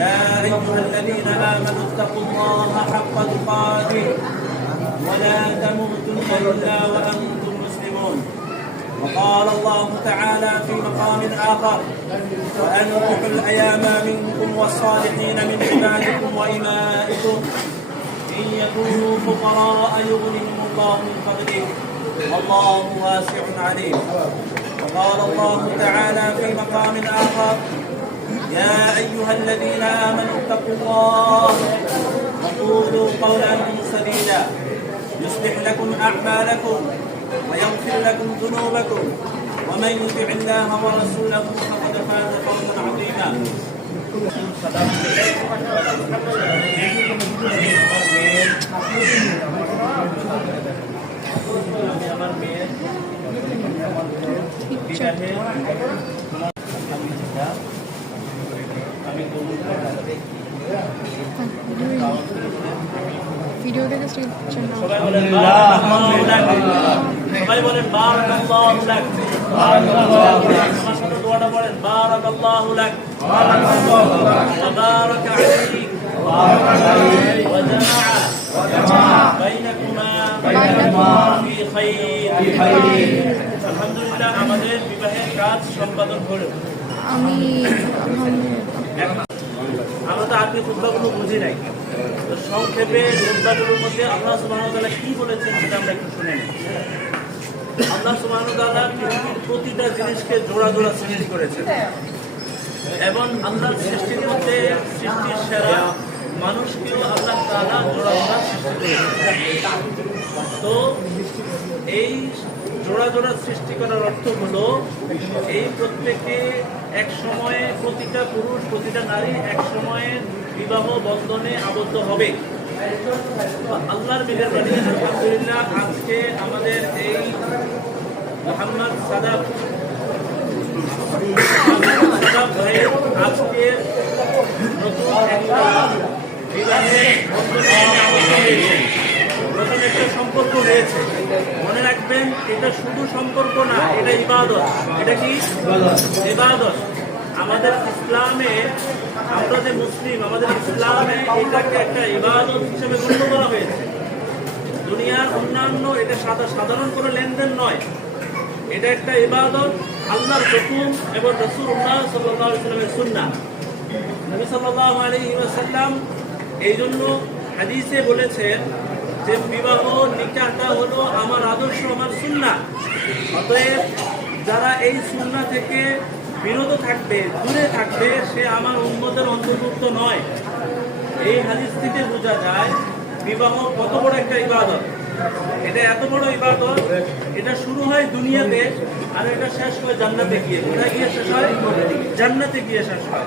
يا أيها الذين آمنوا اتقوا الله حق تقاته ولا تموتن إلا وأنتم مسلمون. وقال الله تعالى في مقام آخر: وأنكحوا الأيام منكم والصالحين من عبادكم وإمائكم إن يكونوا فقراء يغنهم الله من فضله والله واسع عليم. وقال الله تعالى في مقام آخر: يا أيها الذين آمنوا اتقوا الله وقولوا قولا سديدا يصلح لكم أعمالكم ويغفر لكم ذنوبكم ومن يطع الله ورسوله فقد فاز فوزا عظيما. ভিডিওটাকে সবাই বলেন বারাকাল্লাহু লাক, সবাই বলেন বারাকাল্লাহু লাক, বারাকাল্লাহু লাক। আমার সাথে দোয়াটা পড়েন বারাকাল্লাহু লাক, বারাকাল্লাহু লাক, বারাকা আলাইক, বারাকা আলাইক, ওয়া জামাআ বাইনাকুমা ফি খাইর। আলহামদুলিল্লাহ, আমাদের বিবাহের কাজ সম্পাদন হলো। আমরা তো আগে খুতবাগুলো বুঝি নাই, তো সংক্ষেপে খুতবাগুলোর মধ্যে আল্লাহ সুবহানাহু ওয়া তাআলা কি বলেছেন সেটা আমরা একটু শুনে নিই। আল্লাহ সুবহানাহু ওয়া তাআলা পৃথিবীর প্রতিটা জিনিসকে জোড়া জোড়া সৃষ্টি করেছেন এবং আল্লাহর সৃষ্টির মধ্যে সৃষ্টির সেরা মানুষকেও আল্লাহ তাআলা জোড়া জোড়া সৃষ্টি করেছেন। তো এই জোড়া জোড়া সৃষ্টি করার অর্থ হলো এই প্রত্যেকে এক সময়ে প্রতিটা পুরুষ প্রতিটা নারী এক সময়ে বিবাহ বন্ধনে আবদ্ধ হবে। আল্লাহর মেহেরবানি আলহামদুলিল্লাহ আজকে আমাদের এই মোহাম্মদ সাদাব ভাইয়ের আজকে নতুন একটা বিবাহের বন্ধনে আবদ্ধ হয়েছে, নতুন একটা সম্পর্ক হয়েছে। মনে রাখবেন, এটা শুধু সম্পর্ক না, এটা ইবাদত। এটা কি ইবাদত? আমাদের ইসলামে, আমরা যে মুসলিম, আমাদের ইসলামে এটাকে একটা ইবাদত হিসেবে গণ্য করা হয়েছে। দুনিয়ার অন্যান্য এটা সাধারণ কোনো লেনদেন নয়, এটা একটা ইবাদত। আল্লাহর হুকুম এবং রাসূলুল্লাহ সাল্লাল্লাহু আলাইহি ওয়াসাল্লামের সুন্নাহ। নবী সাল্লাল্লাহু আলাইহি ওয়াসাল্লাম এই জন্য হাদিসে বলেছেন যে বিবাহ নিকাহটা হলো আমার আদর্শ, আমার সুন্নাহ। অতএব যারা এই সুন্নাহ থেকে বিরত থাকবে, দূরে থাকবে, সে আমার উম্মতের অন্তর্ভুক্ত নয়। এই হাদিস থেকে বোঝা যায় বিবাহ কত বড় একটা ইবাদত। এটা এত বড় ইবাদত, এটা শুরু হয় দুনিয়াতে আর এটা শেষ হয় জান্নাতে গিয়ে। কোথায় গিয়ে শেষ হয়? জান্নাতে গিয়ে শেষ হয়।